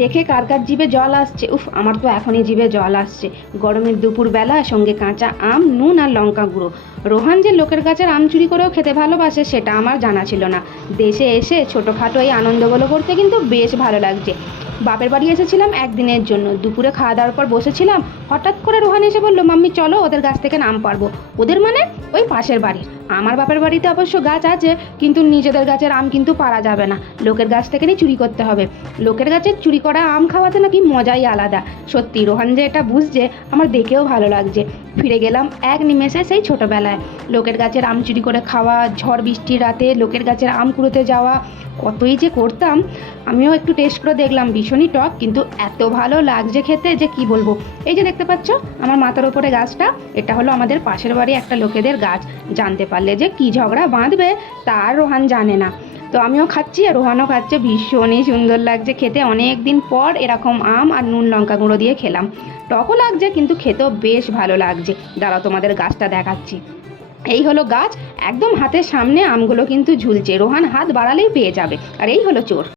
দেখে কার কার জিভে জল আসছে? উফ, আমার তো এখনই জিভে জল আসছে। গরমের দুপুর বেলা সঙ্গে কাঁচা আম, নুন আর লঙ্কা গুঁড়ো। রোহান যে লোকের গাছের আম চুরি করেও খেতে ভালোবাসে, সেটা আমার জানা ছিল না। দেশে এসে ছোটোখাটো এই আনন্দগুলো করতে কিন্তু বেশ ভালো লাগছে। বাপের বাড়ি এসেছিলাম একদিনের জন্য। দুপুরে খাওয়া দাওয়ার পর বসেছিলাম। হঠাৎ করে রোহান এসে বলল, মাম্মি, চলো ওদের গাছ থেকে নাম পারব ওদের মানে? ওই পাশের বাড়ির। আমার বাপের বাড়িতে অবশ্য গাছ আছে, কিন্তু নিজেদের গাছের আম কিন্তু পারা যাবে না। লোকের গাছ থেকে চুরি করতে হবে। লোকের গাছের চুরি করা আম খাওয়াতে নাকি মজাই আলাদা। সত্যি, রোহান যে এটা বুঝছে, আমার দেখেও ভালো লাগছে। ফিরে গেলাম এক নিমেষে সেই ছোটোবেলায়। লোকের গাছের আম চুরি করে খাওয়া, ঝড় বৃষ্টির রাতে লোকের গাছের আম কুড়োতে যাওয়া, কতই যে করতাম, আমিও একটু টেস্ট করে দেখলাম, ভীষণই টক, কিন্তু এত ভালো লাগছে খেতে যে কি বলব। এই যে দেখতে পাচ্ছ, আমার মাথার ওপরে গাছটা, এটা হলো আমাদের পাশের বাড়ি একটা লোকেদের গাছ, জানতে পারলে যে কি ঝগড়া বাঁধবে তার রোহান জানে না। তো আমিও খাচ্ছি আর রোহানও খাচ্ছে, ভীষণই সুন্দর লাগছে খেতে। অনেক দিন পর এরকম আম আর নুন লঙ্কা গুঁড়ো দিয়ে খেলাম। টকও লাগছে কিন্তু খেতেও বেশ ভালো লাগছে। দাঁড়াও, তোমাদের গাছটা দেখাচ্ছি। এই হলো গাছ, একদম হাতের সামনে আমগুলো কিন্তু ঝুলছে। রোহান হাত বাড়ালেই পেয়ে যাবে। আর এই হলো চোর।